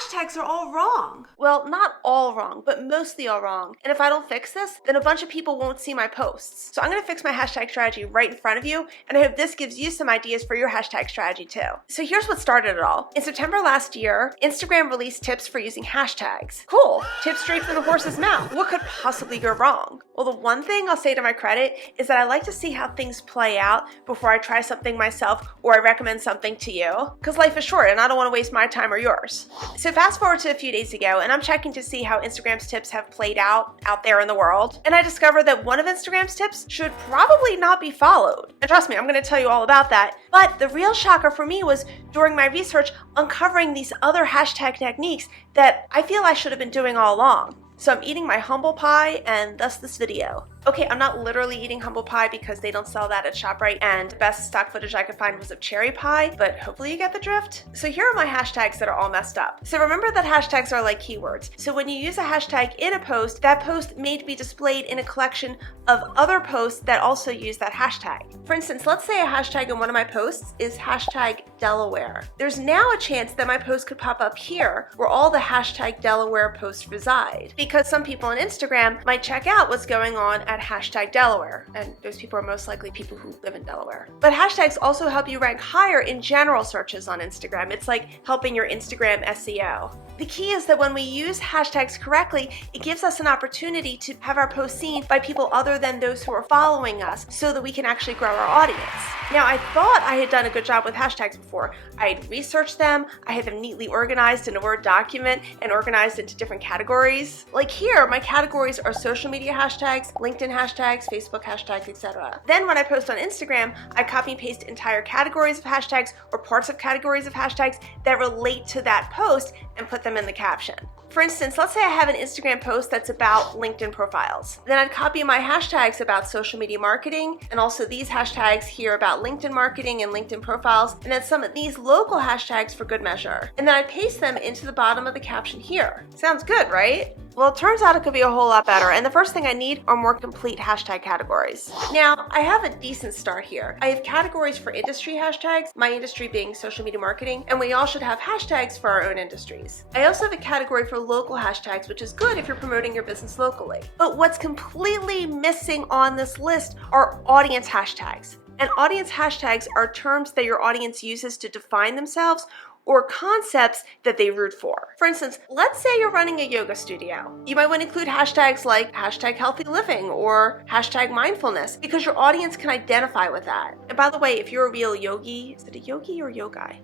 hashtags are all wrong. Well, not all wrong, but mostly all wrong. And if I don't fix this, then a bunch of people won't see my posts. So I'm gonna fix my hashtag strategy right in front of you, and I hope this gives you some ideas for your hashtag strategy too. So here's what started it all. In September last year, Instagram released tips for using hashtags. Cool, tips straight from the horse's mouth. What could possibly go wrong? Well, the one thing I'll say to my credit is that I like to see how things play out before I try something myself or I recommend something to you, because life is short and I don't want to waste my time or yours. So fast forward to a few days ago, and I'm checking to see how Instagram's tips have played out there in the world, and I discovered that one of Instagram's tips should probably not be followed. And trust me, I'm going to tell you all about that. But the real shocker for me was during my research uncovering these other hashtag techniques that I feel I should have been doing all along. So I'm eating my humble pie, and thus this video. Okay, I'm not literally eating humble pie because they don't sell that at ShopRite, and the best stock footage I could find was of cherry pie, but hopefully you get the drift. So here are my hashtags that are all messed up. So remember that hashtags are like keywords. So when you use a hashtag in a post, that post may be displayed in a collection of other posts that also use that hashtag. For instance, let's say a hashtag in one of my posts is hashtag Delaware. There's now a chance that my post could pop up here where all the hashtag Delaware posts reside, because some people on Instagram might check out what's going on at hashtag Delaware, and those people are most likely people who live in Delaware. But hashtags also help you rank higher in general searches on Instagram. It's like helping your Instagram SEO. The key is that when we use hashtags correctly, it gives us an opportunity to have our posts seen by people other than those who are following us so that we can actually grow our audience. Now, I thought I had done a good job with hashtags before. I had researched them, I had them neatly organized in a Word document and organized into different categories. Like here, my categories are social media hashtags, LinkedIn hashtags, Facebook hashtags, etc. Then when I post on Instagram, I copy and paste entire categories of hashtags or parts of categories of hashtags that relate to that post and put them in the caption. For instance, let's say I have an Instagram post that's about LinkedIn profiles. Then I'd copy my hashtags about social media marketing, and also these hashtags here about LinkedIn marketing and LinkedIn profiles, and then some of these local hashtags for good measure. And then I paste them into the bottom of the caption here. Sounds good, right? Well, it turns out it could be a whole lot better, and the first thing I need are more complete hashtag categories. Now, I have a decent start here. I have categories for industry hashtags, my industry being social media marketing, and we all should have hashtags for our own industries. I also have a category for local hashtags, which is good if you're promoting your business locally. But what's completely missing on this list are audience hashtags. And audience hashtags are terms that your audience uses to define themselves or concepts that they root for. For instance, let's say you're running a yoga studio. You might want to include hashtags like hashtag healthy living or hashtag mindfulness, because your audience can identify with that. And by the way, if you're a real yogi, is it a yogi or yogai?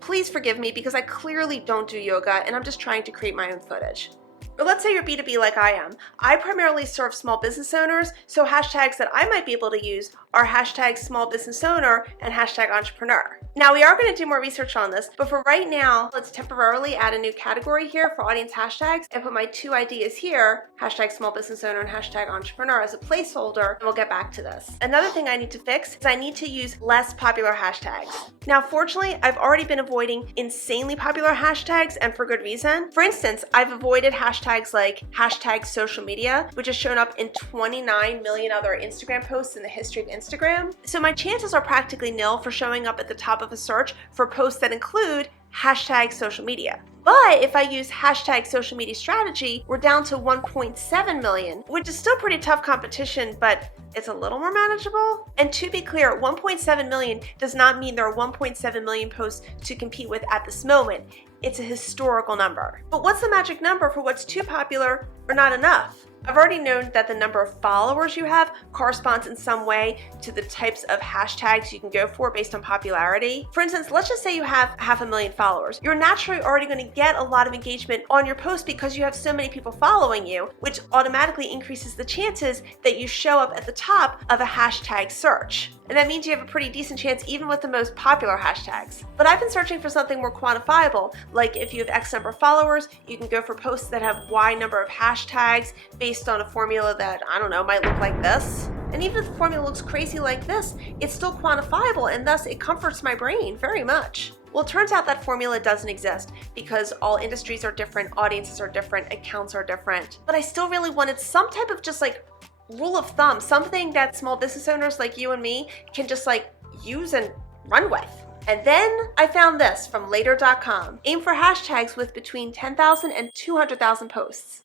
Please forgive me because I clearly don't do yoga and I'm just trying to create my own footage. Or let's say you're B2B like I am. I primarily serve small business owners, so hashtags that I might be able to use are hashtag small business owner and hashtag entrepreneur. Now, we are going to do more research on this, but for right now, let's temporarily add a new category here for audience hashtags and put my two ideas here, hashtag small business owner and hashtag entrepreneur, as a placeholder, and we'll get back to this. Another thing I need to fix is I need to use less popular hashtags. Now, fortunately, I've already been avoiding insanely popular hashtags, and for good reason. For instance, I've avoided hashtags like hashtag social media, which has shown up in 29 million other Instagram posts in the history of Instagram. So my chances are practically nil for showing up at the top of a search for posts that include hashtag social media. But if I use hashtag social media strategy, we're down to 1.7 million, which is still pretty tough competition, but it's a little more manageable. And to be clear, 1.7 million does not mean there are 1.7 million posts to compete with at this moment. It's a historical number. But what's the magic number for what's too popular or not enough? I've already known that the number of followers you have corresponds in some way to the types of hashtags you can go for based on popularity. For instance, let's just say you have 500,000 followers. You're naturally already going to get a lot of engagement on your post because you have so many people following you, which automatically increases the chances that you show up at the top of a hashtag search. And that means you have a pretty decent chance even with the most popular hashtags. But I've been searching for something more quantifiable, like if you have X number of followers, you can go for posts that have Y number of hashtags based on a formula that, I don't know, might look like this. And even if the formula looks crazy like this, it's still quantifiable, and thus it comforts my brain very much. Well, it turns out that formula doesn't exist because all industries are different, audiences are different, accounts are different. But I still really wanted some type of just like rule of thumb, something that small business owners like you and me can just like use and run with. And then I found this from later.com. Aim for hashtags with between 10,000 and 200,000 posts.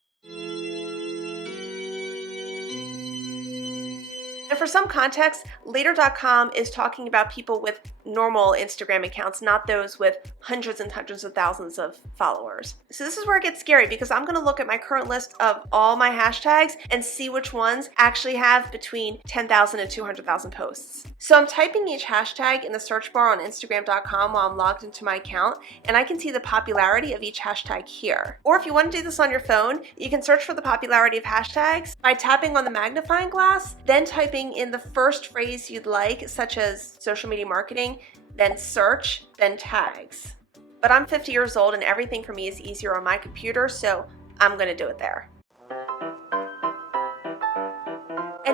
And for some context, later.com is talking about people with normal Instagram accounts, not those with hundreds and hundreds of thousands of followers. So this is where it gets scary because I'm going to look at my current list of all my hashtags and see which ones actually have between 10,000 and 200,000 posts. So I'm typing each hashtag in the search bar on Instagram.com while I'm logged into my account, and I can see the popularity of each hashtag here. Or if you want to do this on your phone, you can search for the popularity of hashtags by tapping on the magnifying glass, then typing in the first phrase you'd like, such as social media marketing, then search, then tags. But I'm 50 years old and everything for me is easier on my computer, so I'm going to do it there.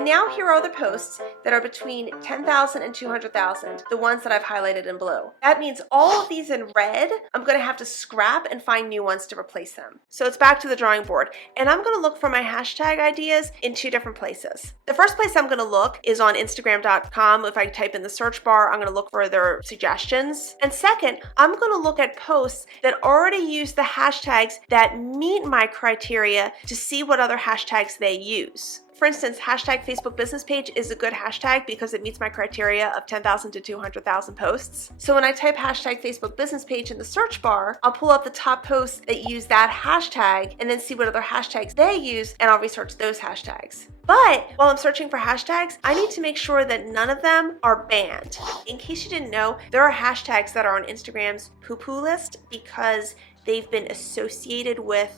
And now here are the posts that are between 10,000 and 200,000, the ones that I've highlighted in blue. That means all of these in red, I'm going to have to scrap and find new ones to replace them. So it's back to the drawing board. And I'm going to look for my hashtag ideas in two different places. The first place I'm going to look is on Instagram.com. If I type in the search bar, I'm going to look for their suggestions. And second, I'm going to look at posts that already use the hashtags that meet my criteria to see what other hashtags they use. For instance, hashtag Facebook business page is a good hashtag because it meets my criteria of 10,000 to 200,000 posts. So when I type hashtag Facebook business page in the search bar, I'll pull up the top posts that use that hashtag and then see what other hashtags they use, and I'll research those hashtags. But while I'm searching for hashtags, I need to make sure that none of them are banned. In case you didn't know, there are hashtags that are on Instagram's poo-poo list because they've been associated with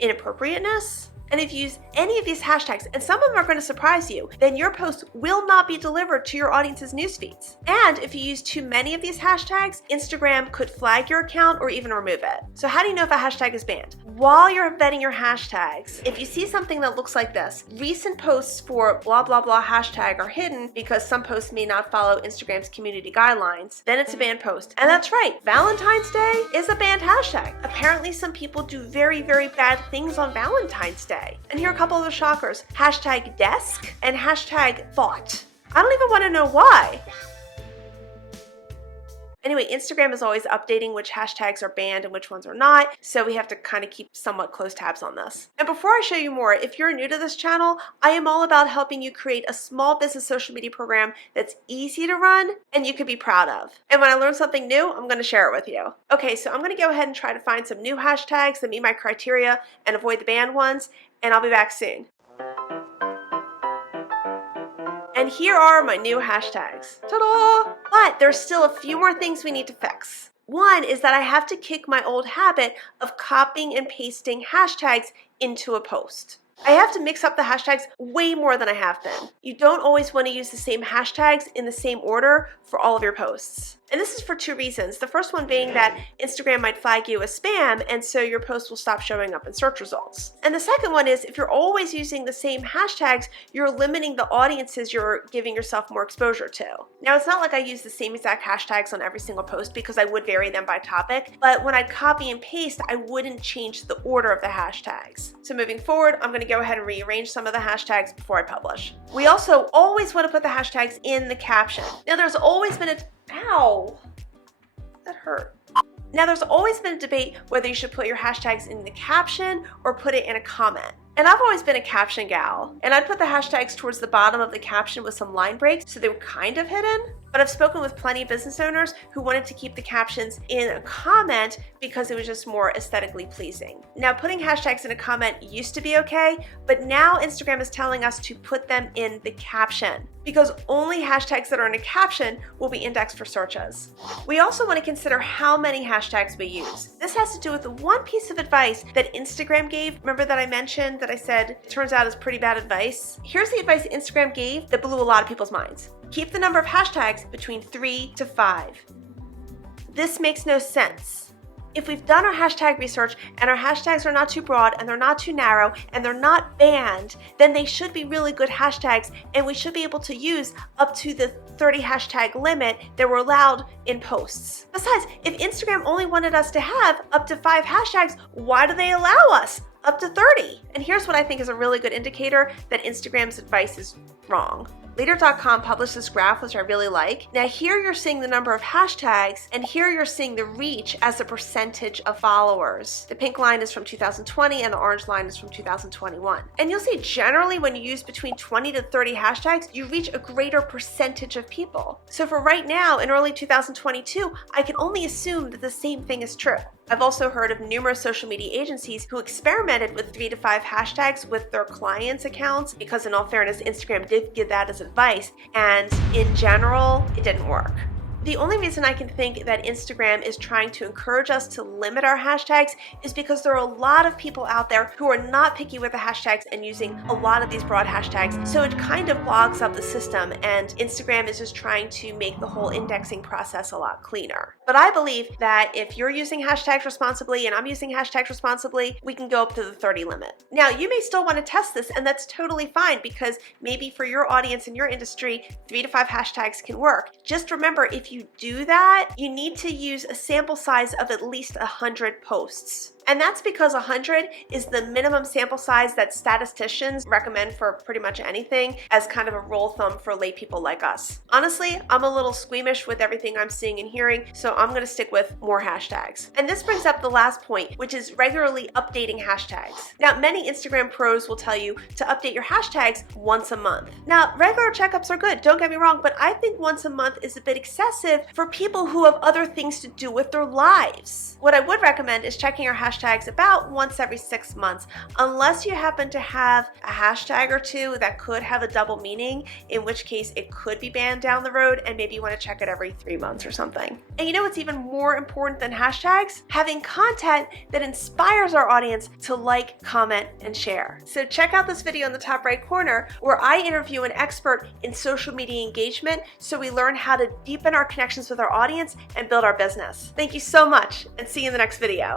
inappropriateness. And if you use any of these hashtags, and some of them are going to surprise you, then your post will not be delivered to your audience's news feeds. And if you use too many of these hashtags, Instagram could flag your account or even remove it. So how do you know if a hashtag is banned? While you're vetting your hashtags, if you see something that looks like this, recent posts for blah blah blah hashtag are hidden because some posts may not follow Instagram's community guidelines, then it's a banned post. And that's right, Valentine's Day is a banned hashtag. Apparently some people do very, very bad things on Valentine's Day. And here are a couple of the shockers. Hashtag desk and hashtag thought. I don't even want to know why. Anyway, Instagram is always updating which hashtags are banned and which ones are not, so we have to kind of keep somewhat close tabs on this. And before I show you more, if you're new to this channel, I am all about helping you create a small business social media program that's easy to run and you could be proud of. And when I learn something new, I'm going to share it with you. Okay, so I'm going to go ahead and try to find some new hashtags that meet my criteria and avoid the banned ones, and I'll be back soon. And here are my new hashtags. Ta-da! But there's still a few more things we need to fix. One is that I have to kick my old habit of copying and pasting hashtags into a post. I have to mix up the hashtags way more than I have been. You don't always want to use the same hashtags in the same order for all of your posts. And this is for two reasons. The first one being that Instagram might flag you as spam, and so your post will stop showing up in search results. And the second one is if you're always using the same hashtags, you're limiting the audiences you're giving yourself more exposure to. Now, it's not like I use the same exact hashtags on every single post because I would vary them by topic, but when I copy and paste, I wouldn't change the order of the hashtags. So moving forward, I'm going to go ahead and rearrange some of the hashtags before I publish. We also always want to put the hashtags in the caption. Now, there's always been a Ow, that hurt. Now there's always been a debate whether you should put your hashtags in the caption or put it in a comment. And I've always been a caption gal, and I'd put the hashtags towards the bottom of the caption with some line breaks so they were kind of hidden. But I've spoken with plenty of business owners who wanted to keep the captions in a comment because it was just more aesthetically pleasing. Now, putting hashtags in a comment used to be okay, but now Instagram is telling us to put them in the caption because only hashtags that are in a caption will be indexed for searches. We also want to consider how many hashtags we use. This has to do with the one piece of advice that Instagram gave. Remember that I mentioned that I said it turns out is pretty bad advice? Here's the advice Instagram gave that blew a lot of people's minds. Keep the number of hashtags between 3 to 5. This makes no sense. If we've done our hashtag research and our hashtags are not too broad and they're not too narrow and they're not banned, then they should be really good hashtags and we should be able to use up to the 30 hashtag limit that were allowed in posts. Besides, if Instagram only wanted us to have up to 5 hashtags, why do they allow us up to 30? And here's what I think is a really good indicator that Instagram's advice is wrong. Later.com published this graph, which I really like. Now here you're seeing the number of hashtags, and here you're seeing the reach as a percentage of followers. The pink line is from 2020 and the orange line is from 2021. And you'll see generally when you use between 20 to 30 hashtags, you reach a greater percentage of people. So for right now, in early 2022, I can only assume that the same thing is true. I've also heard of numerous social media agencies who experimented with 3 to 5 hashtags with their clients' accounts, because in all fairness, Instagram did give that as advice, and in general, it didn't work. The only reason I can think that Instagram is trying to encourage us to limit our hashtags is because there are a lot of people out there who are not picky with the hashtags and using a lot of these broad hashtags, so it kind of clogs up the system, and Instagram is just trying to make the whole indexing process a lot cleaner. But I believe that if you're using hashtags responsibly and I'm using hashtags responsibly, we can go up to the 30 limit. Now, you may still want to test this, and that's totally fine, because maybe for your audience and your industry, 3 to 5 hashtags can work. Just remember, if you do that, you need to use a sample size of at least 100 posts. And that's because 100 is the minimum sample size that statisticians recommend for pretty much anything as kind of a rule of thumb for lay people like us. Honestly, I'm a little squeamish with everything I'm seeing and hearing, so I'm going to stick with more hashtags. And this brings up the last point, which is regularly updating hashtags. Now, many Instagram pros will tell you to update your hashtags once a month. Now, regular checkups are good, don't get me wrong, but I think once a month is a bit excessive for people who have other things to do with their lives. What I would recommend is checking your hashtags about once every 6 months, unless you happen to have a hashtag or two that could have a double meaning, in which case it could be banned down the road, and maybe you want to check it every 3 months or something. And you know what's even more important than hashtags? Having content that inspires our audience to like, comment, and share. So check out this video in the top right corner where I interview an expert in social media engagement, so we learn how to deepen our connections with our audience and build our business. Thank you so much, and see you in the next video.